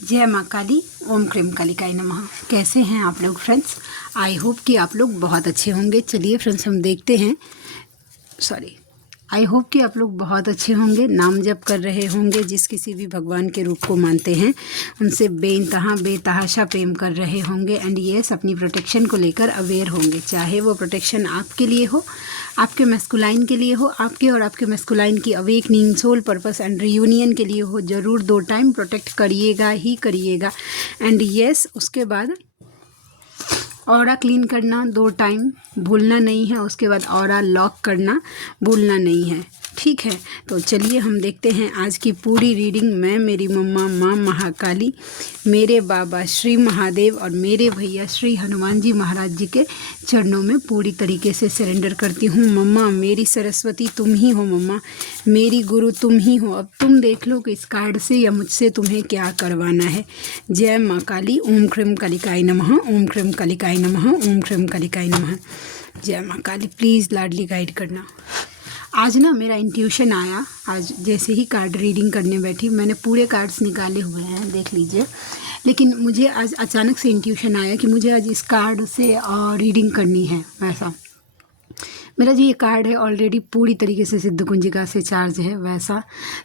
जय माँ काली, ओम क्रीम कालिकाय नमः। कैसे हैं आप लोग फ्रेंड्स? आई होप कि आप लोग बहुत अच्छे होंगे। चलिए फ्रेंड्स, हम देखते हैं। आई होप कि आप लोग बहुत अच्छे होंगे, नाम जप कर रहे होंगे, जिस किसी भी भगवान के रूप को मानते हैं उनसे बेइंतहा बेतहाशा प्रेम कर रहे होंगे। एंड यस, अपनी प्रोटेक्शन को लेकर अवेयर होंगे, चाहे वो प्रोटेक्शन आपके लिए हो, आपके मैस्कुलाइन के लिए हो, आपके और आपके मैस्कुलाइन की awakening, soul purpose and reunion के लिए हो। ज़रूर 2 टाइम प्रोटेक्ट करिएगा ही करिएगा। एंड यस, उसके बाद ऑरा क्लीन करना 2 टाइम भूलना नहीं है। उसके बाद ऑरा लॉक करना भूलना नहीं है। ठीक है, तो चलिए हम देखते हैं आज की पूरी रीडिंग। मैं, मेरी मम्मा माँ महाकाली, मेरे बाबा श्री महादेव और मेरे भैया श्री हनुमान जी महाराज जी के चरणों में पूरी तरीके से सरेंडर करती हूँ। मम्मा मेरी सरस्वती तुम ही हो, मम्मा मेरी गुरु तुम ही हो। अब तुम देख लो कि इस कार्ड से या मुझसे तुम्हें क्या करवाना है। जय माँ काली, ओम क्रीम कालिकाय नमः, ओम क्रीम कालिकाय नमः, ओम क्रीम कालिकाय नमः। जय माँ काली, प्लीज़ लाडली गाइड करना। आज ना मेरा इंट्यूशन आया, आज जैसे ही कार्ड रीडिंग करने बैठी, मैंने पूरे कार्ड्स निकाले हुए हैं, देख लीजिए, लेकिन मुझे आज अचानक से इंट्यूशन आया कि मुझे आज इस कार्ड से रीडिंग करनी है। वैसा मेरा जो ये कार्ड है ऑलरेडी पूरी तरीके से सिद्ध कुंजिका से चार्ज है। वैसा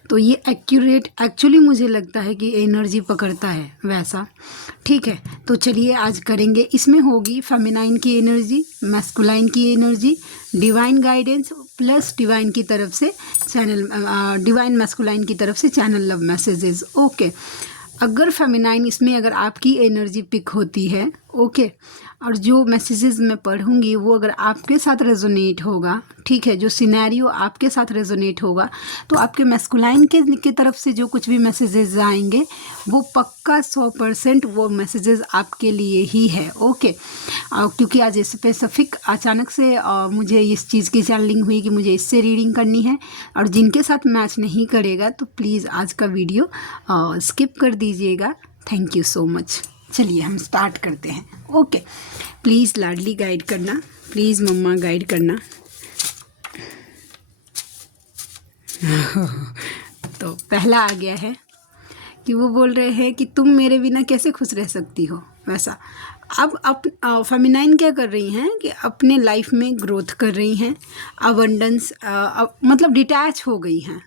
तो ये एक्चुअली मुझे लगता है कि एनर्जी पकड़ता है वैसा। ठीक है, तो चलिए आज करेंगे। इसमें होगी फेमिनाइन की एनर्जी, मैस्कुलाइन की energy, divine guidance plus divine की तरफ से चैनल, डिवाइन मैस्कुलाइन की तरफ से चैनल लव मैसेजेस। ओके, अगर फेमिनाइन इसमें अगर आपकी एनर्जी पिक होती है, ओके, और जो मैसेजेस मैं पढ़ूंगी वो अगर आपके साथ रेजोनेट होगा, ठीक है, जो सिनेरियो आपके साथ रेजोनेट होगा, तो आपके मैस्कुलाइन के तरफ से जो कुछ भी मैसेजेस आएंगे वो पक्का 100% वो मैसेजेस आपके लिए ही है। ओके, क्योंकि आज स्पेसिफिक अचानक से मुझे इस चीज़ की चैनलिंग हुई कि मुझे इससे रीडिंग करनी है, और जिनके साथ मैच नहीं करेगा तो प्लीज़ आज का वीडियो स्किप कर दीजिएगा। Thank you so much. चलिए हम स्टार्ट करते हैं। ओके, प्लीज़ लाडली गाइड करना, प्लीज़ मम्मा गाइड करना। तो पहला आ गया है कि वो बोल रहे हैं कि तुम मेरे बिना कैसे खुश रह सकती हो। वैसा अब फेमिनाइन क्या कर रही हैं कि अपने लाइफ में ग्रोथ कर रही हैं, अबंडेंस, मतलब डिटैच हो गई हैं।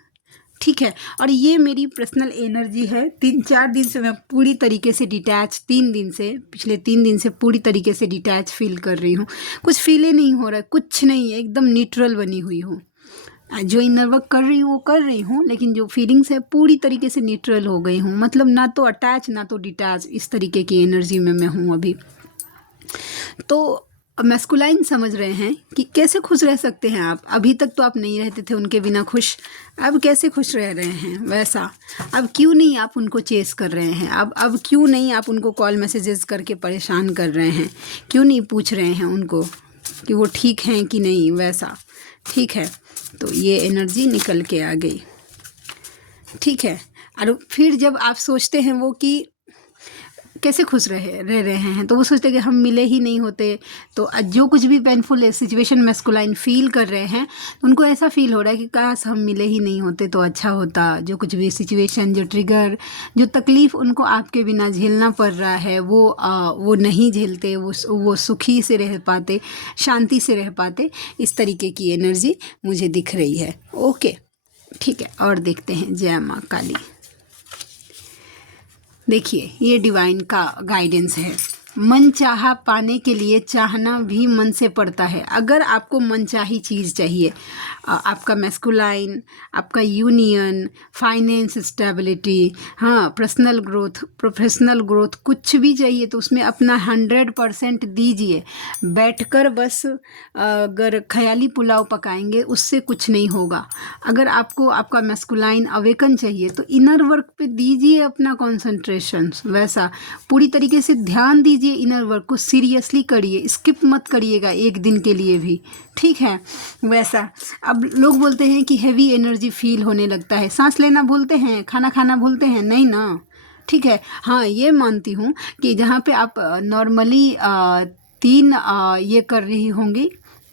ठीक है, और ये मेरी पर्सनल एनर्जी है। 3-4 दिन से मैं पूरी तरीके से डिटैच, पिछले 3 दिन से पूरी तरीके से डिटैच फील कर रही हूँ। कुछ फील नहीं हो रहा है, कुछ नहीं है, एकदम न्यूट्रल बनी हुई हूँ। जो इनर वर्क कर रही हूँ वो कर रही हूँ, लेकिन जो फीलिंग्स है पूरी तरीके से न्यूट्रल हो गई हूँ। मतलब ना तो अटैच ना तो डिटैच, इस तरीके की एनर्जी में मैं हूँ अभी। तो मैस्कुलाइन समझ रहे हैं कि कैसे खुश रह सकते हैं आप। अभी तक तो आप नहीं रहते थे उनके बिना खुश, अब कैसे खुश रह रहे हैं। वैसा अब क्यों नहीं आप उनको चेस कर रहे हैं, अब क्यों नहीं आप उनको कॉल मैसेजेस करके परेशान कर रहे हैं, क्यों नहीं पूछ रहे हैं उनको कि वो ठीक हैं कि नहीं। वैसा ठीक है, तो ये एनर्जी निकल के आ गई। ठीक है, और फिर जब आप सोचते हैं वो कि कैसे खुश रह रहे हैं, तो वो सोचते हैं कि हम मिले ही नहीं होते। तो जो कुछ भी पेनफुल सिचुएशन मैस्कुलाइन फील कर रहे हैं, उनको ऐसा फील हो रहा है कि काश हम मिले ही नहीं होते तो अच्छा होता। जो कुछ भी सिचुएशन, जो ट्रिगर, जो तकलीफ़ उनको आपके बिना झेलना पड़ रहा है, वो नहीं झेलते, वो सुखी से रह पाते, शांति से रह पाते। इस तरीके की एनर्जी मुझे दिख रही है। ओके, ठीक है, और देखते हैं। जय माँ काली। देखिए, ये डिवाइन का गाइडेंस है। मन चाहा पाने के लिए चाहना भी मन से पड़ता है। अगर आपको मनचाही चीज़ चाहिए, आपका मैस्कुलाइन, आपका यूनियन, फाइनेंस स्टेबिलिटी, हाँ, पर्सनल ग्रोथ, प्रोफेशनल ग्रोथ, कुछ भी चाहिए तो उसमें अपना 100% दीजिए। बैठकर बस अगर ख्याली पुलाव पकाएंगे उससे कुछ नहीं होगा। अगर आपको आपका मैस्कुलाइन अवेकन चाहिए तो इनर वर्क पे दीजिए अपना कॉन्सेंट्रेशन। वैसा पूरी तरीके से ध्यान दीजिए, इनर वर्क को सीरियसली करिए, स्किप मत करिएगा एक दिन के लिए भी। ठीक है, वैसा अब लोग बोलते हैं कि हैवी एनर्जी फील होने लगता है, सांस लेना भूलते हैं, खाना खाना भूलते हैं, नहीं ना। ठीक है, हाँ, ये मानती हूँ कि जहाँ पे आप नॉर्मली 3 ये कर रही होंगी,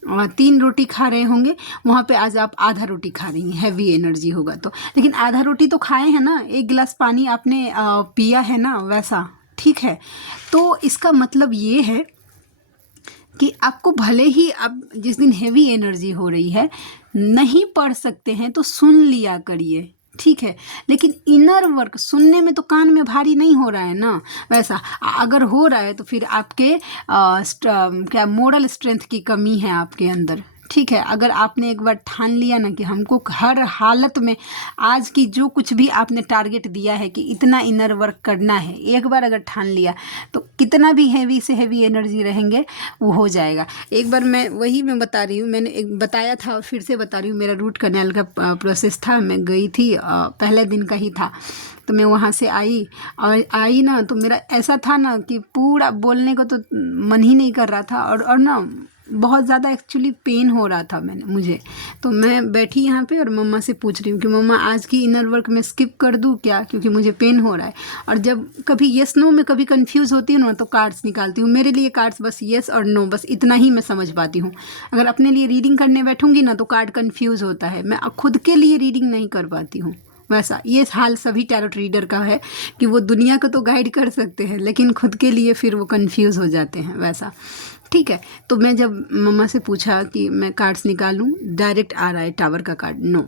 3 रोटी खा रहे होंगे, वहाँ पे आज आप आधा रोटी खा रही हैं, हैवी एनर्जी होगा तो। लेकिन आधा रोटी तो खाए हैं ना, 1 गिलास पानी आपने पिया है ना, वैसा, ठीक है। तो इसका मतलब ये है कि आपको भले ही अब जिस दिन हैवी एनर्जी हो रही है नहीं पढ़ सकते हैं तो सुन लिया करिए, ठीक है। लेकिन इनर वर्क सुनने में तो कान में भारी नहीं हो रहा है ना, वैसा अगर हो रहा है तो फिर आपके क्या मोरल स्ट्रेंथ की कमी है आपके अंदर, ठीक है। अगर आपने एक बार ठान लिया ना कि हमको हर हालत में आज की जो कुछ भी आपने टारगेट दिया है कि इतना इनर वर्क करना है, एक बार अगर ठान लिया तो कितना भी हैवी से हैवी एनर्जी रहेंगे वो हो जाएगा। एक बार मैं बता रही हूँ, मैंने एक बताया था और फिर से बता रही हूँ, मेरा रूट कनाल का प्रोसेस था, मैं गई थी, पहले दिन का ही था। तो मैं वहाँ से आई ना, तो मेरा ऐसा था ना कि पूरा बोलने को तो मन ही नहीं कर रहा था, और ना बहुत ज़्यादा एक्चुअली पेन हो रहा था मुझे। तो मैं बैठी यहाँ पे और मम्मा से पूछ रही हूँ कि मम्मा आज की इनर वर्क मैं स्किप कर दूँ क्या, क्योंकि मुझे पेन हो रहा है। और जब कभी येस नो में कभी कंफ्यूज होती हूँ ना तो कार्ड्स निकालती हूँ। मेरे लिए कार्ड्स बस येस और नो, बस इतना ही मैं समझ पाती हूँ। अगर अपने लिए रीडिंग करने बैठूँगी ना तो कार्ड कन्फ्यूज़ होता है, मैं खुद के लिए रीडिंग नहीं कर पाती हूँ। वैसा ये हाल सभी टैरोट रीडर का है कि वो दुनिया को तो गाइड कर सकते हैं लेकिन खुद के लिए फिर वो कंफ्यूज हो जाते हैं, वैसा, ठीक है। तो मैं जब मम्मा से पूछा कि मैं कार्ड्स निकालूं, डायरेक्ट आ रहा है टावर का कार्ड, नो,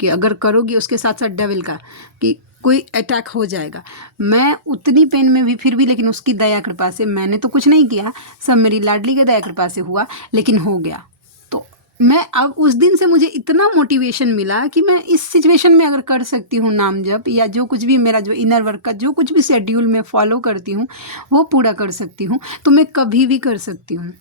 कि अगर करोगी उसके साथ साथ डेविल का, कि कोई अटैक हो जाएगा। मैं उतनी पेन में भी फिर भी, लेकिन उसकी दया कृपा से, मैंने तो कुछ नहीं किया, सब मेरी लाडली की दया कृपा से हुआ, लेकिन हो गया। तो मैं अब उस दिन से मुझे इतना मोटिवेशन मिला कि मैं इस सिचुएशन में अगर कर सकती हूँ नाम जप या जो कुछ भी मेरा जो इनर वर्क का जो कुछ भी शेड्यूल में फॉलो करती हूँ वो पूरा कर सकती हूँ, तो मैं कभी भी कर सकती हूँ,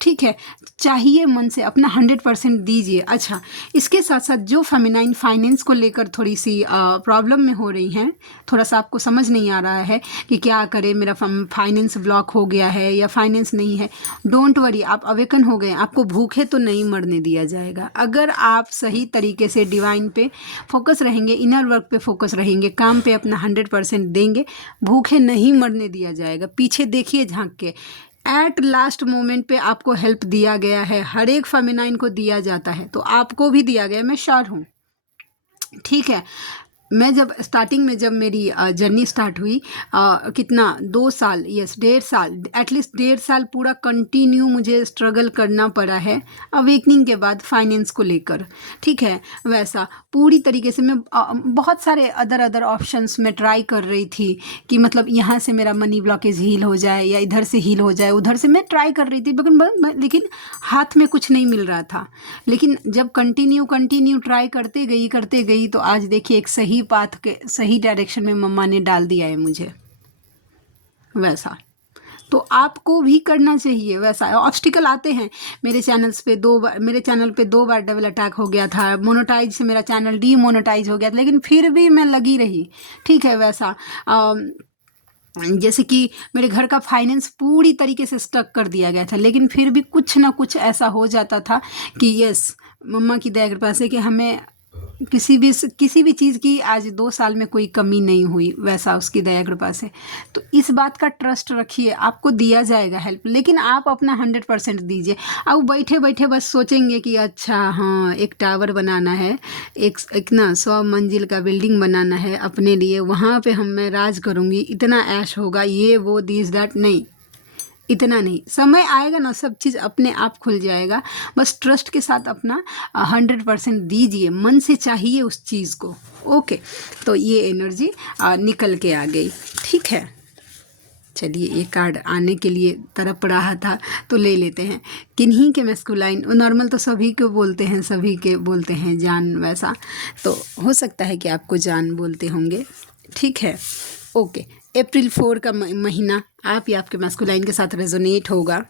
ठीक है। चाहिए मन से अपना 100% दीजिए। अच्छा, इसके साथ साथ जो फेमिनाइन फाइनेंस को लेकर थोड़ी सी प्रॉब्लम में हो रही हैं, थोड़ा सा आपको समझ नहीं आ रहा है कि क्या करें, मेरा फाइनेंस ब्लॉक हो गया है या फाइनेंस नहीं है, डोंट वरी, आप अवेकन हो गए, आपको भूखे तो नहीं मरने दिया जाएगा। अगर आप सही तरीके से डिवाइन पे फोकस रहेंगे, इनर वर्क पे फोकस रहेंगे, काम पे अपना 100% देंगे, भूखे नहीं मरने दिया जाएगा। पीछे देखिए झांक के, एट लास्ट मोमेंट पे आपको हेल्प दिया गया है, हर एक फेमिनाइन को दिया जाता है, तो आपको भी दिया गया, मैं श्योर हूँ, ठीक है। मैं जब स्टार्टिंग में जब मेरी जर्नी स्टार्ट हुई, कितना 2 साल, यस 1.5 साल, एटलीस्ट 1.5 साल पूरा कंटिन्यू मुझे स्ट्रगल करना पड़ा है अवेकनिंग के बाद फाइनेंस को लेकर, ठीक है। वैसा पूरी तरीके से मैं बहुत सारे अदर ऑप्शंस में ट्राई कर रही थी कि मतलब यहाँ से मेरा मनी ब्लॉकेज हील हो जाए या इधर से हील हो जाए, उधर से मैं ट्राई कर रही थी, लेकिन हाथ में कुछ नहीं मिल रहा था। लेकिन जब कंटिन्यू ट्राई करते गई तो आज देखिए एक सही पाथ के सही डायरेक्शन में मम्मा ने डाल दिया है मुझे, वैसा। तो आपको भी करना चाहिए वैसा। ऑब्स्टिकल आते हैं, मेरे चैनल पे 2 बार डबल अटैक हो गया था, मोनेटाइज से मेरा चैनल डीमोनेटाइज हो गया था, लेकिन फिर भी मैं लगी रही, ठीक है। वैसा जैसे कि मेरे घर का फाइनेंस पूरी तरीके से स्टक कर दिया गया था, लेकिन फिर भी कुछ ना कुछ ऐसा हो जाता था कि यस, मम्मा की दया कृपा से कि हमें किसी भी चीज़ की आज 2 साल में कोई कमी नहीं हुई, वैसा उसकी दया कृपा से। तो इस बात का ट्रस्ट रखिए, आपको दिया जाएगा हेल्प, लेकिन आप अपना 100% दीजिए। अब बैठे बैठे बस सोचेंगे कि अच्छा हाँ एक टावर बनाना है, एक ना 100 मंजिल का बिल्डिंग बनाना है अपने लिए, वहाँ पे मैं राज करूँगी, इतना ऐश होगा, ये वो दिस दैट, नहीं, इतना नहीं। समय आएगा ना सब चीज़ अपने आप खुल जाएगा, बस ट्रस्ट के साथ अपना 100% दीजिए, मन से चाहिए उस चीज़ को, ओके। तो ये एनर्जी निकल के आ गई, ठीक है। चलिए, ये कार्ड आने के लिए तड़प रहा था तो ले लेते हैं। किन्हीं के मैस्कुलाइन, नॉर्मल तो सभी को बोलते हैं, सभी के बोलते हैं जान, वैसा तो हो सकता है कि आपको जान बोलते होंगे, ठीक है, ओके। अप्रैल 4 का महीना आप या आपके मैस्कुलाइन के साथ रेजोनेट होगा।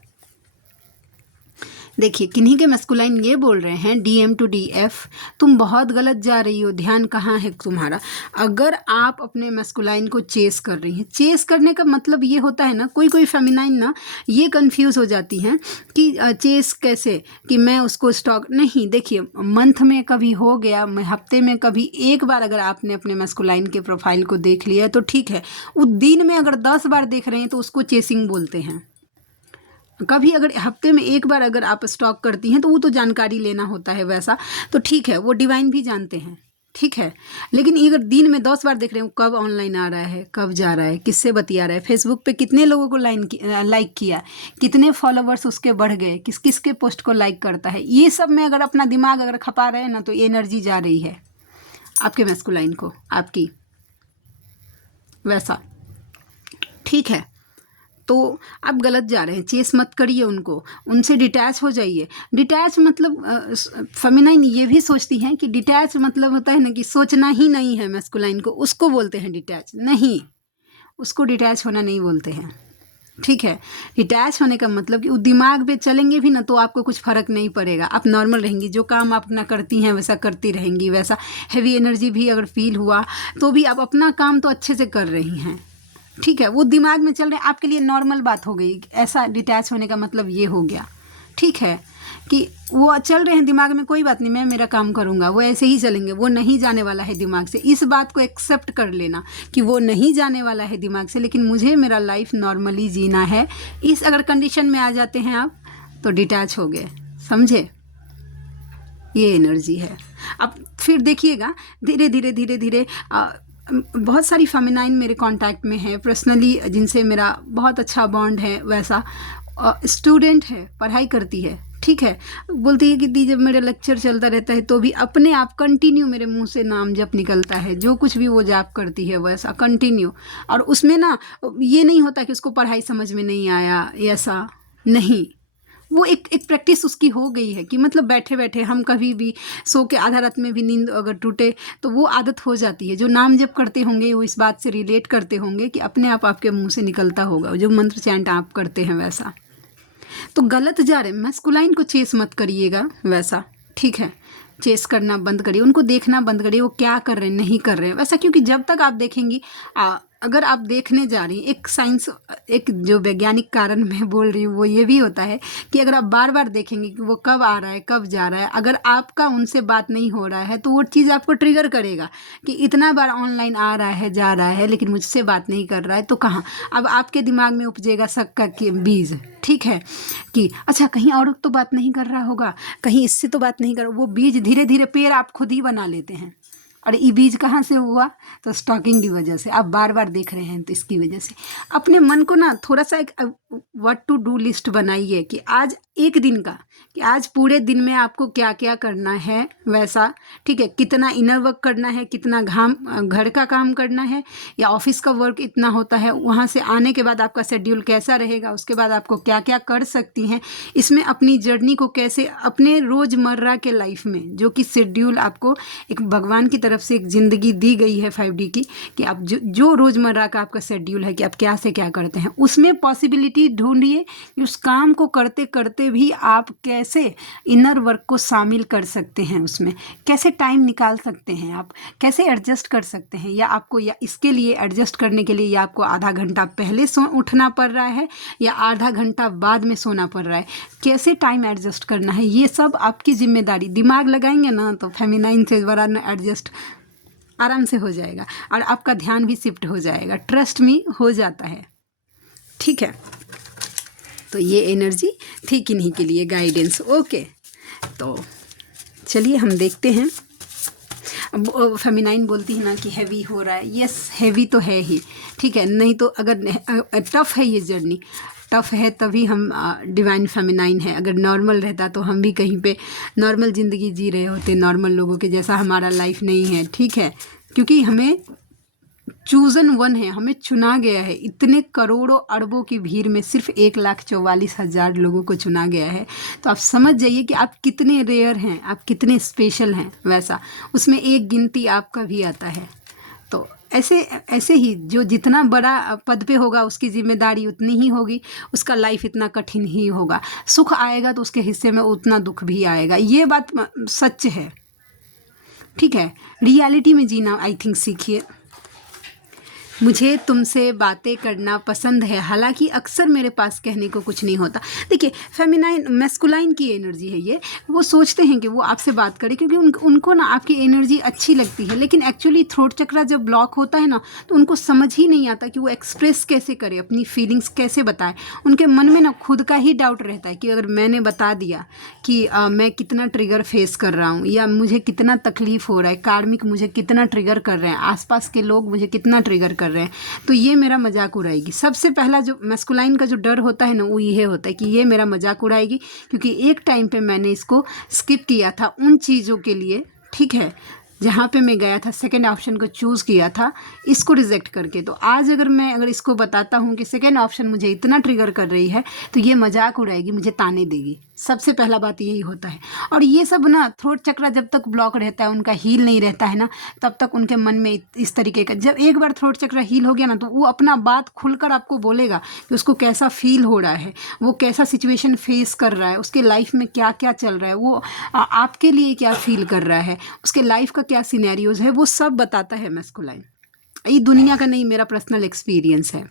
देखिए, किन्हीं के मैस्कुलाइन ये बोल रहे हैं DM to DF, तुम बहुत गलत जा रही हो, ध्यान कहाँ है तुम्हारा। अगर आप अपने मैस्कुलाइन को चेस कर रही हैं, चेस करने का मतलब ये होता है ना, कोई फेमिनाइन ना ये कंफ्यूज हो जाती हैं कि चेस कैसे, कि मैं उसको स्टॉक नहीं। देखिए, मंथ में कभी हो गया, हफ्ते में कभी एक बार अगर आपने अपने मैस्कुलाइन के प्रोफाइल को देख लिया तो ठीक है। वो दिन में अगर 10 बार देख रहे हैं तो उसको चेसिंग बोलते हैं। कभी अगर हफ्ते में एक बार अगर आप स्टॉक करती हैं तो वो तो जानकारी लेना होता है वैसा, तो ठीक है, वो डिवाइन भी जानते हैं, ठीक है। लेकिन अगर दिन में 10 बार देख रहे हो कब ऑनलाइन आ रहा है, कब जा रहा है, किससे बतिया रहा है, फेसबुक पे कितने लोगों को लाइक किया, कितने फॉलोवर्स उसके बढ़ गए, किस किस के पोस्ट को लाइक करता है, ये सब में अगर अपना दिमाग अगर खपा रहे हैं ना, तो एनर्जी जा रही है आपके मैस्कुलाइन को, आपकी, वैसा, ठीक है। तो आप गलत जा रहे हैं, चेस मत करिए उनको, उनसे डिटैच हो जाइए। डिटैच मतलब फेमिनाइन ये भी सोचती हैं कि डिटैच मतलब होता है ना कि सोचना ही नहीं है मैस्कुलाइन को, उसको बोलते हैं डिटैच, नहीं, उसको डिटैच होना नहीं बोलते हैं, ठीक है। डिटैच होने का मतलब कि वो दिमाग पे चलेंगे भी ना तो आपको कुछ फ़र्क नहीं पड़ेगा, आप नॉर्मल रहेंगी, जो काम आप अपना करती हैं वैसा करती रहेंगी, वैसा हैवी एनर्जी भी अगर फील हुआ तो भी आप अपना काम तो अच्छे से कर रही हैं, ठीक है। वो दिमाग में चल रहे हैं, आपके लिए नॉर्मल बात हो गई, ऐसा डिटैच होने का मतलब ये हो गया, ठीक है, कि वो चल रहे हैं दिमाग में, कोई बात नहीं, मैं मेरा काम करूँगा, वो ऐसे ही चलेंगे, वो नहीं जाने वाला है दिमाग से। इस बात को एक्सेप्ट कर लेना कि वो नहीं जाने वाला है दिमाग से, लेकिन मुझे मेरा लाइफ नॉर्मली जीना है, इस अगर कंडीशन में आ जाते हैं आप तो डिटैच हो गए, समझे, ये एनर्जी है। अब फिर देखिएगा धीरे धीरे धीरे धीरे बहुत सारी फेमिनाइन मेरे कांटेक्ट में है पर्सनली, जिनसे मेरा बहुत अच्छा बॉन्ड है, वैसा स्टूडेंट है, पढ़ाई करती है, ठीक है, बोलती है कि दी जब मेरा लेक्चर चलता रहता है तो भी अपने आप कंटिन्यू मेरे मुंह से नाम जप निकलता है, जो कुछ भी वो जाप करती है वैसा कंटिन्यू, और उसमें ना ये नहीं होता कि उसको पढ़ाई समझ में नहीं आया, ऐसा नहीं, वो एक प्रैक्टिस उसकी हो गई है कि मतलब बैठे बैठे हम कभी भी सो के आधा रात में भी नींद अगर टूटे तो वो आदत हो जाती है। जो नाम जप करते होंगे वो इस बात से रिलेट करते होंगे कि अपने आप आपके मुंह से निकलता होगा, जो मंत्र चैंट आप करते हैं वैसा। तो गलत जा रहे, मैस्कुलाइन को चेस मत करिएगा वैसा, ठीक है, चेस करना बंद करिए, उनको देखना बंद करिए वो क्या कर रहे हैं नहीं कर रहे हैं वैसा, क्योंकि जब तक आप देखेंगी अगर आप देखने जा रही हैं, एक साइंस, एक जो वैज्ञानिक कारण मैं बोल रही हूँ वो ये भी होता है कि अगर आप बार बार देखेंगे कि वो कब आ रहा है कब जा रहा है, अगर आपका उनसे बात नहीं हो रहा है तो वो चीज़ आपको ट्रिगर करेगा कि इतना बार ऑनलाइन आ रहा है जा रहा है लेकिन मुझसे बात नहीं कर रहा है, तो कहाँ, अब आपके दिमाग में उपजेगा शक का बीज, ठीक है, कि अच्छा कहीं और तो बात नहीं कर रहा होगा, कहीं इससे तो बात नहीं कर, वो बीज धीरे धीरे पेड़ आप खुद ही बना लेते हैं। और ये बीज कहाँ से हुआ, तो स्टॉकिंग की वजह से, आप बार बार देख रहे हैं तो इसकी वजह से। अपने मन को ना थोड़ा सा एक व्हाट टू डू लिस्ट बनाइए कि आज एक दिन का, कि आज पूरे दिन में आपको क्या क्या करना है वैसा, ठीक है, कितना इनर वर्क करना है, कितना घर का काम करना है, या ऑफिस का वर्क इतना होता है, वहाँ से आने के बाद आपका शेड्यूल कैसा रहेगा, उसके बाद आपको क्या क्या कर सकती हैं, इसमें अपनी जर्नी को कैसे अपने रोज़मर्रा के लाइफ में, जो कि शेड्यूल आपको एक भगवान की तरफ से एक ज़िंदगी दी गई है 5D की, कि आप जो रोज़मर्रा का आपका शेड्यूल है कि आप क्या से क्या करते हैं, उसमें पॉसिबिलिटी ढूंढिए कि उस काम को करते करते भी आप कैसे इनर वर्क को शामिल कर सकते हैं, उसमें कैसे टाइम निकाल सकते हैं, आप कैसे एडजस्ट कर सकते हैं, या आपको या इसके लिए एडजस्ट करने के लिए या आपको आधा घंटा पहले उठना पड़ रहा है या आधा घंटा बाद में सोना पड़ रहा है, कैसे टाइम एडजस्ट करना है, ये सब आपकी जिम्मेदारी। दिमाग लगाएंगे ना तो फेमिनाइन से बड़ा एडजस्ट आराम से हो जाएगा और आपका ध्यान भी शिफ्ट हो जाएगा, ट्रस्ट मी हो जाता है, ठीक है। तो ये एनर्जी थी किन्हीं के लिए गाइडेंस, ओके। तो चलिए हम देखते हैं। अब फेमिनाइन बोलती है ना कि हैवी हो रहा है, यस हैवी तो है ही, ठीक है, नहीं तो अगर टफ है ये जर्नी, टफ है तभी हम डिवाइन फेमिनाइन है, अगर नॉर्मल रहता तो हम भी कहीं पे नॉर्मल ज़िंदगी जी रहे होते, नॉर्मल लोगों के जैसा हमारा लाइफ नहीं है, ठीक है, क्योंकि हमें चूज़न वन है, हमें चुना गया है, इतने करोड़ों अरबों की भीड़ में सिर्फ 1,44,000 लोगों को चुना गया है। तो आप समझ जाइए कि आप कितने रेयर हैं, आप कितने स्पेशल हैं, वैसा उसमें एक गिनती आपका भी आता है। तो ऐसे ही जो जितना बड़ा पद पे होगा उसकी जिम्मेदारी उतनी ही होगी, उसका लाइफ इतना कठिन ही होगा, सुख आएगा तो उसके हिस्से में उतना दुख भी आएगा, ये बात सच है, ठीक है। रियलिटी में जीना आई थिंक सीखिए। मुझे तुमसे बातें करना पसंद है, हालांकि अक्सर मेरे पास कहने को कुछ नहीं होता। देखिए फेमिनाइन मैस्कुलाइन की एनर्जी है ये, वो सोचते हैं कि वो आपसे बात करें क्योंकि उनको ना आपकी एनर्जी अच्छी लगती है, लेकिन एक्चुअली थ्रोट चक्रा जब ब्लॉक होता है ना तो उनको समझ ही नहीं आता कि वो एक्सप्रेस कैसे करे, अपनी फीलिंग्स कैसे बताए। उनके मन में ना खुद का ही डाउट रहता है कि अगर मैंने बता दिया कि मैं कितना ट्रिगर फेस कर रहा हूँ या मुझे कितना तकलीफ हो रहा है, कार्मिक मुझे कितना ट्रिगर कर रहे हैं, आसपास के लोग मुझे कितना ट्रिगर कर रहे हैं, तो ये मेरा मजाक उड़ाएगी। सबसे पहला जो मैस्कुलाइन का जो डर होता है ना वो ये होता है कि ये मेरा मजाक उड़ाएगी, क्योंकि एक टाइम पे मैंने इसको स्किप किया था उन चीज़ों के लिए, ठीक है, जहाँ पे मैं गया था सेकंड ऑप्शन को चूज़ किया था इसको रिजेक्ट करके। तो आज अगर इसको बताता हूँ कि सेकंड ऑप्शन मुझे इतना ट्रिगर कर रही है तो ये मजाक उड़ाएगी, मुझे ताने देगी। सबसे पहला बात यही होता है। और ये सब ना थ्रोट चक्रा जब तक ब्लॉक रहता है, उनका हील नहीं रहता है ना, तब तक उनके मन में इस तरीके का, जब एक बार थ्रोट चक्रा हील हो गया ना तो वो अपना बात खुलकर आपको बोलेगा कि उसको कैसा फील हो रहा है, वो कैसा सिचुएशन फेस कर रहा है, उसके लाइफ में क्या क्या चल रहा है, वो आपके लिए क्या फील कर रहा है, उसके लाइफ का क्या सिनेरियोज है, वो सब बताता है मैस्कुलाइन। ये दुनिया का नहीं, मेरा पर्सनल एक्सपीरियंस है,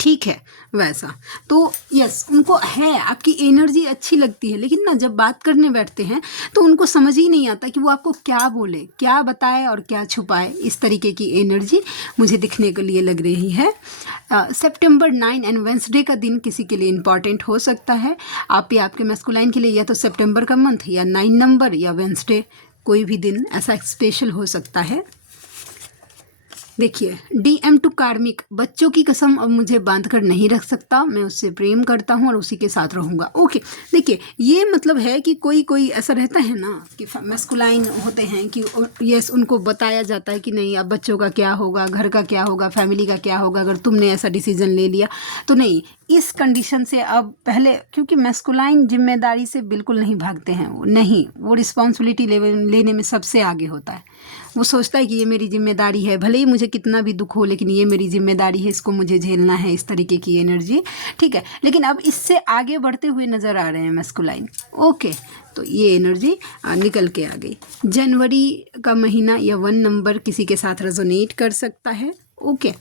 ठीक है। वैसा तो यस, उनको है आपकी एनर्जी अच्छी लगती है, लेकिन ना जब बात करने बैठते हैं तो उनको समझ ही नहीं आता कि वो आपको क्या बोले, क्या बताए और क्या छुपाए। इस तरीके की एनर्जी मुझे दिखने के लिए लग रही है। सितंबर 9 एंड वेंसडे का दिन किसी के लिए इम्पॉर्टेंट हो सकता है, आप या आपके मैस्कुलाइन के लिए, या तो सितंबर का मंथ या 9 नंबर या वेंसडे, कोई भी दिन ऐसा स्पेशल हो सकता है। देखिए DM टू कार्मिक, बच्चों की कसम अब मुझे बांध कर नहीं रख सकता, मैं उससे प्रेम करता हूँ और उसी के साथ रहूँगा। ओके, देखिए ये मतलब है कि कोई ऐसा रहता है ना कि मैस्कुलाइन होते हैं कि यस, उनको बताया जाता है कि नहीं अब बच्चों का क्या होगा, घर का क्या होगा, फैमिली का क्या होगा, अगर तुमने ऐसा डिसीजन ले लिया तो नहीं। इस कंडीशन से अब पहले, क्योंकि मैस्कुलाइन जिम्मेदारी से बिल्कुल नहीं भागते हैं, वो रिस्पॉन्सिबिलिटी लेने में सबसे आगे होता है। वो सोचता है कि ये मेरी जिम्मेदारी है, भले ही मुझे कितना भी दुख हो, लेकिन ये मेरी जिम्मेदारी है, इसको मुझे झेलना है, इस तरीके की एनर्जी, ठीक है। लेकिन अब इससे आगे बढ़ते हुए नज़र आ रहे हैं मैस्कुलाइन। ओके, तो ये एनर्जी निकल के आ गई। जनवरी का महीना या 1 नंबर किसी के साथ रेजोनेट कर सकता है। ओके,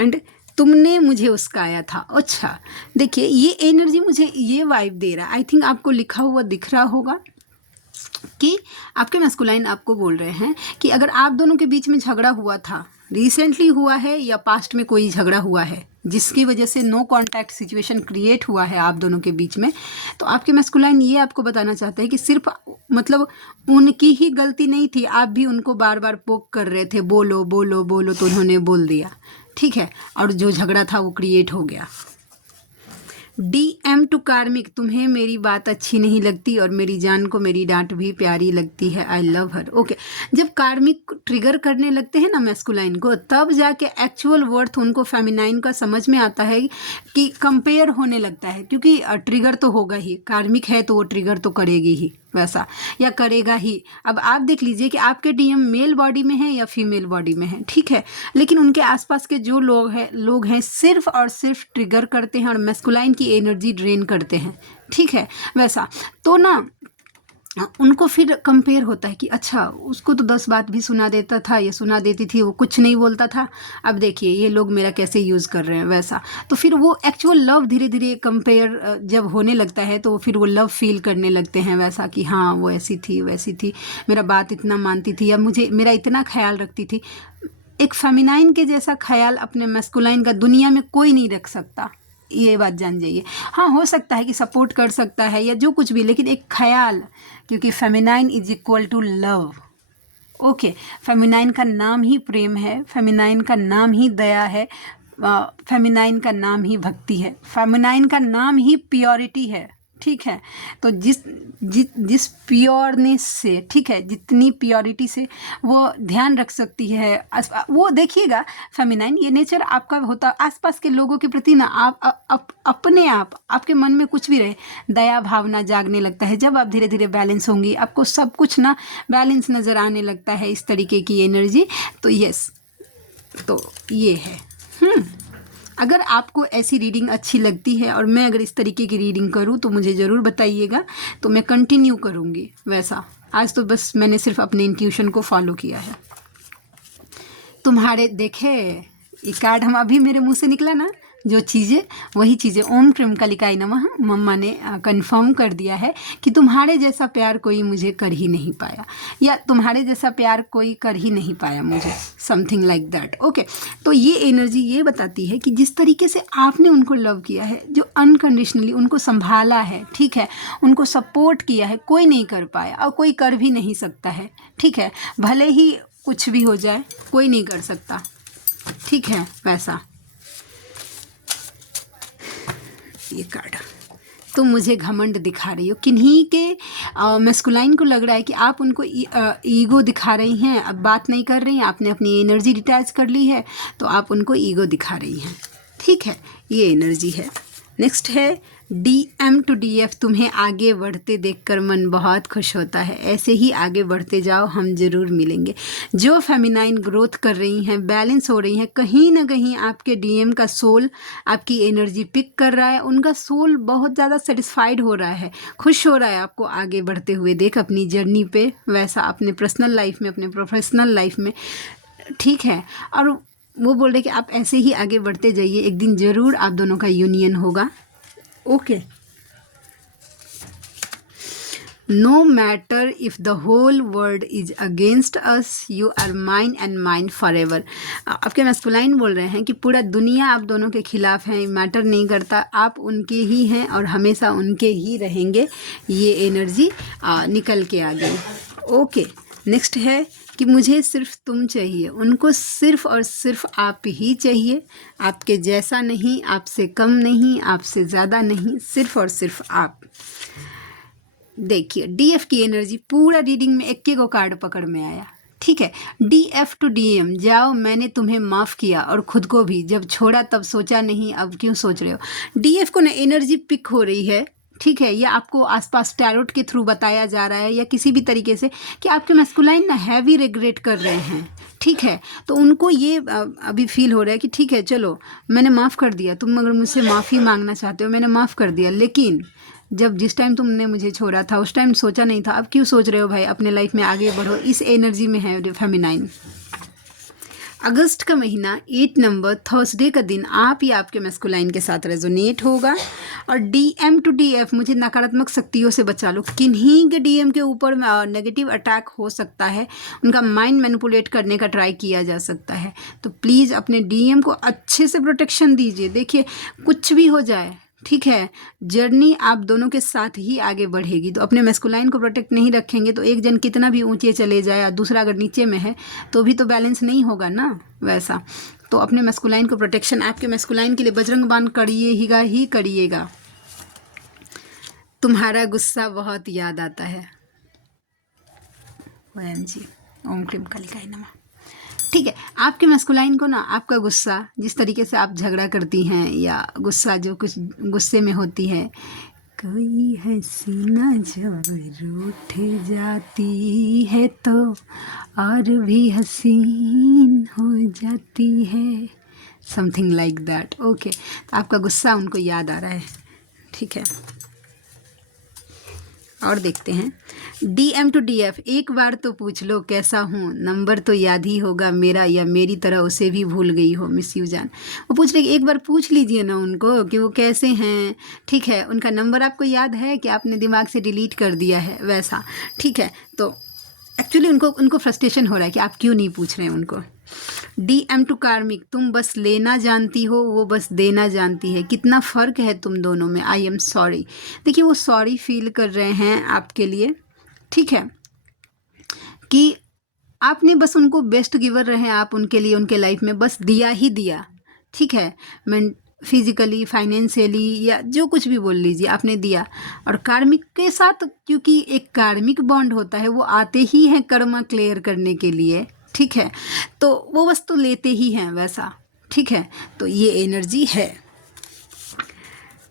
एंड तुमने मुझे उसकाया था। अच्छा, देखिए ये एनर्जी मुझे ये वाइब दे रहा है, आई थिंक आपको लिखा हुआ दिख रहा होगा कि आपके मैस्कुलाइन आपको बोल रहे हैं कि अगर आप दोनों के बीच में झगड़ा हुआ था, रिसेंटली हुआ है या पास्ट में कोई झगड़ा हुआ है जिसकी वजह से नो कांटेक्ट सिचुएशन क्रिएट हुआ है आप दोनों के बीच में, तो आपके मैस्कुलाइन ये आपको बताना चाहते हैं कि सिर्फ मतलब उनकी ही गलती नहीं थी, आप भी उनको बार बार पोक कर रहे थे, बोलो बोलो बोलो, तो उन्होंने बोल दिया, ठीक है, और जो झगड़ा था वो क्रिएट हो गया। DM टू कार्मिक, तुम्हें मेरी बात अच्छी नहीं लगती और मेरी जान को मेरी डांट भी प्यारी लगती है, आई लव हर। ओके, जब कार्मिक ट्रिगर करने लगते हैं ना मैस्कुलाइन को, तब जाके एक्चुअल वर्थ उनको फेमिनाइन का समझ में आता है कि कंपेयर होने लगता है, क्योंकि ट्रिगर तो होगा ही, कार्मिक है तो वो ट्रिगर तो करेगी ही वैसा, या करेगा ही। अब आप देख लीजिए कि आपके DM मेल बॉडी में है या फीमेल बॉडी में है, ठीक है, लेकिन उनके आसपास के जो लोग हैं सिर्फ और सिर्फ ट्रिगर करते हैं और मैस्कुलाइन की एनर्जी ड्रेन करते हैं, ठीक है। वैसा तो ना उनको फिर कंपेयर होता है कि अच्छा उसको तो 10 बात भी सुना देता था या सुना देती थी, वो कुछ नहीं बोलता था, अब देखिए ये लोग मेरा कैसे यूज़ कर रहे हैं, वैसा। तो फिर वो एक्चुअल लव धीरे धीरे कंपेयर जब होने लगता है तो फिर वो लव फील करने लगते हैं, वैसा कि हाँ वो ऐसी थी वैसी थी, मेरा बात इतना मानती थी या मुझे मेरा इतना ख्याल रखती थी। एक फेमिनाइन के जैसा ख्याल अपने मैस्कुलाइन का दुनिया में कोई नहीं रख सकता, ये बात जान जाइए। हाँ, हो सकता है कि सपोर्ट कर सकता है या जो कुछ भी, लेकिन एक ख्याल, क्योंकि feminine is equal to love. Okay, feminine का नाम ही प्रेम है, फेमिनाइन का नाम ही दया है, फेमिनाइन का नाम ही भक्ति है, फेमिनाइन का नाम ही प्योरिटी है, ठीक है। तो जिस प्योरनेस से, ठीक है, जितनी प्योरिटी से वो ध्यान रख सकती है, वो देखिएगा फेमिनाइन ये नेचर आपका होता, आसपास के लोगों के प्रति ना आप अपने आप आपके मन में कुछ भी रहे, दया भावना जागने लगता है। जब आप धीरे धीरे बैलेंस होंगी, आपको सब कुछ ना बैलेंस नज़र आने लगता है, इस तरीके की एनर्जी। तो यस, तो ये है। अगर आपको ऐसी रीडिंग अच्छी लगती है और मैं अगर इस तरीके की रीडिंग करूं तो मुझे ज़रूर बताइएगा, तो मैं कंटिन्यू करूंगी। वैसा आज तो बस मैंने सिर्फ अपने इंट्यूशन को फॉलो किया है। तुम्हारे देखे ये कार्ड हम अभी मेरे मुंह से निकला ना, जो चीज़ें वही चीज़ें। ओम क्रीम कालिकाय नमः। मम्मा ने कंफर्म कर दिया है कि तुम्हारे जैसा प्यार कोई मुझे कर ही नहीं पाया, या तुम्हारे जैसा प्यार कोई कर ही नहीं पाया मुझे, समथिंग लाइक दैट। ओके, तो ये एनर्जी ये बताती है कि जिस तरीके से आपने उनको लव किया है, जो अनकंडीशनली उनको संभाला है, ठीक है, उनको सपोर्ट किया है, कोई नहीं कर पाया और कोई कर भी नहीं सकता है, ठीक है। भले ही कुछ भी हो जाए, कोई नहीं कर सकता, ठीक है, वैसा। ये कार्ड, तुम मुझे घमंड दिखा रही हो, किन्हीं के मैस्कुलाइन को लग रहा है कि आप उनको ईगो दिखा रही हैं, अब बात नहीं कर रही हैं, आपने अपनी एनर्जी डिटैच कर ली है, तो आप उनको ईगो दिखा रही हैं, ठीक है, ये एनर्जी है। नेक्स्ट है DM to DF। तुम्हें आगे बढ़ते देखकर मन बहुत खुश होता है, ऐसे ही आगे बढ़ते जाओ, हम ज़रूर मिलेंगे। जो फेमिनाइन ग्रोथ कर रही हैं, बैलेंस हो रही हैं, कहीं ना कहीं आपके DM का सोल आपकी एनर्जी पिक कर रहा है, उनका सोल बहुत ज़्यादा सेटिस्फाइड हो रहा है, खुश हो रहा है आपको आगे बढ़ते हुए देख अपनी जर्नी पे, वैसा अपने पर्सनल लाइफ में, अपने प्रोफेशनल लाइफ में, ठीक है। और वो बोल रहे कि आप ऐसे ही आगे बढ़ते जाइए, एक दिन ज़रूर आप दोनों का यूनियन होगा। Okay, no matter if the whole world is against us, you are mine and mine forever. आपके मैस्कुलाइन बोल रहे हैं कि पूरा दुनिया आप दोनों के खिलाफ है, मैटर नहीं करता, आप उनके ही हैं और हमेशा उनके ही रहेंगे। ये एनर्जी निकल के आ गई। ओके, नेक्स्ट है कि मुझे सिर्फ तुम चाहिए, उनको सिर्फ और सिर्फ आप ही चाहिए, आपके जैसा नहीं, आपसे कम नहीं, आपसे ज़्यादा नहीं, सिर्फ और सिर्फ आप। देखिए DF की एनर्जी पूरा रीडिंग में एक को कार्ड पकड़ में आया, ठीक है। DF to DM, जाओ मैंने तुम्हें माफ़ किया और ख़ुद को भी, जब छोड़ा तब सोचा नहीं, अब क्यों सोच रहे हो। DF को ना एनर्जी पिक हो रही है, ठीक है, या आपको आसपास टैरोट के थ्रू बताया जा रहा है या किसी भी तरीके से कि आपके मैस्कुलाइन ना हैवी रिग्रेट कर रहे हैं, ठीक है। तो उनको ये अभी फील हो रहा है कि ठीक है चलो मैंने माफ़ कर दिया, तुम अगर मुझसे माफ़ी मांगना चाहते हो मैंने माफ़ कर दिया, लेकिन जब जिस टाइम तुमने मुझे छोड़ा था उस टाइम सोचा नहीं था, अब क्यों सोच रहे हो भाई, अपने लाइफ में आगे बढ़ो। इस एनर्जी में है फेमिनाइन। अगस्त का महीना 8 नंबर थर्सडे का दिन आप या आपके मैस्कुलाइन के साथ रेजोनेट होगा। और DM to DF, मुझे नकारात्मक शक्तियों से बचा लो, किन्हीं के DM के ऊपर नेगेटिव अटैक हो सकता है, उनका माइंड मैनिपुलेट करने का ट्राई किया जा सकता है, तो प्लीज़ अपने DM को अच्छे से प्रोटेक्शन दीजिए। देखिए कुछ भी हो जाए, ठीक है, जर्नी आप दोनों के साथ ही आगे बढ़ेगी। तो अपने मैस्कुलाइन को प्रोटेक्ट नहीं रखेंगे तो एक जन कितना भी ऊंचे चले जाए और दूसरा अगर नीचे में है तो भी तो बैलेंस नहीं होगा ना, वैसा। तो अपने मैस्कुलाइन को प्रोटेक्शन, आपके मैस्कुलाइन के लिए बजरंग बाण करिएगा ही करिएगा। तुम्हारा गुस्सा बहुत याद आता है। OMG, ओम क्रीम कालिकाय नमः। ठीक है, आपके मैस्कुलाइन को ना आपका गुस्सा, जिस तरीके से आप झगड़ा करती हैं या गुस्सा जो कुछ गुस्से में होती है, कोई हसीना जब रूठ जाती है तो और भी हसीन हो जाती है, समथिंग लाइक दैट। ओके, तो आपका गुस्सा उनको याद आ रहा है, ठीक है। और देखते हैं DM to DF, एक बार तो पूछ लो कैसा हूँ, नंबर तो याद ही होगा मेरा, या मेरी तरह उसे भी भूल गई हो मिस यू जान। वो पूछ रहे कि एक बार पूछ लीजिए ना उनको कि वो कैसे हैं, ठीक है, उनका नंबर आपको याद है कि आपने दिमाग से डिलीट कर दिया है, वैसा, ठीक है। तो एक्चुअली उनको फ्रस्ट्रेशन हो रहा है कि आप क्यों नहीं पूछ रहे हैं उनको। DM to कार्मिक, तुम बस लेना जानती हो, वो बस देना जानती है, कितना फ़र्क है तुम दोनों में। I am sorry. देखिए वो सॉरी फील कर रहे हैं आपके लिए, ठीक है, कि आपने बस उनको बेस्ट गिवर रहे, आप उनके लिए उनके लाइफ में बस दिया ही दिया, ठीक है, मैं फिज़िकली फाइनेंशियली या जो कुछ भी बोल लीजिए आपने दिया। और कार्मिक के साथ क्योंकि एक कार्मिक बॉन्ड होता है, वो आते ही हैं कर्मा क्लियर करने के लिए, ठीक है, तो वो बस तो लेते ही हैं वैसा, ठीक है। तो ये एनर्जी है।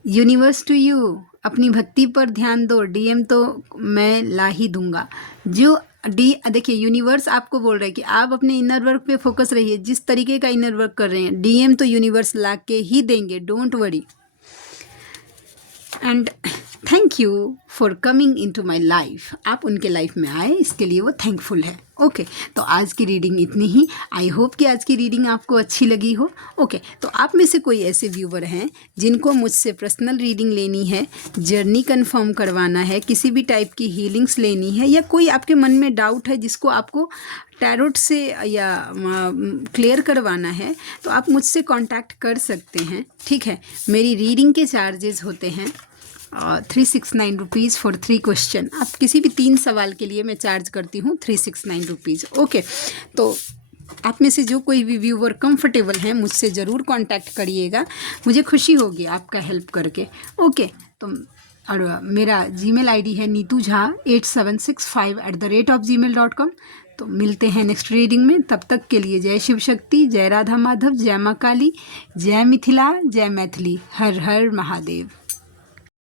यूनिवर्स टू यू, अपनी भक्ति पर ध्यान दो, DM तो मैं ला ही दूंगा। जो देखिए यूनिवर्स आपको बोल रहा है कि आप अपने इनर वर्क पे फोकस रहिए, जिस तरीके का इनर वर्क कर रहे हैं DM तो यूनिवर्स ला के ही देंगे, don't worry. And thank you for coming into my life. आप उनके लाइफ में आए, इसके लिए वो थैंकफुल है। ओके तो आज की रीडिंग इतनी ही। आई होप कि आज की रीडिंग आपको अच्छी लगी हो। ओके तो आप में से कोई ऐसे व्यूवर हैं जिनको मुझसे पर्सनल रीडिंग लेनी है, जर्नी कंफर्म करवाना है, किसी भी टाइप की हीलिंग्स लेनी है, या कोई आपके मन में डाउट है जिसको आपको टैरोट से या क्लियर करवाना है, तो आप मुझसे कांटेक्ट कर सकते हैं। ठीक है, मेरी रीडिंग के चार्जेस होते हैं 369 रुपीज़ फॉर 3 क्वेश्चन। आप किसी भी 3 सवाल के लिए मैं चार्ज करती हूँ 369 रुपीज़। ओके तो आप में से जो कोई भी व्यूवर कंफर्टेबल हैं मुझसे ज़रूर कांटेक्ट करिएगा, मुझे खुशी होगी आपका हेल्प करके। ओके तो और मेरा जीमेल आईडी है neetuja8765@gmail.com। तो मिलते हैं नेक्स्ट रीडिंग में, तब तक के लिए जय शिव शक्ति, जय राधा माधव, जय माँ काली, जय मिथिला, जय मैथिली, हर हर महादेव।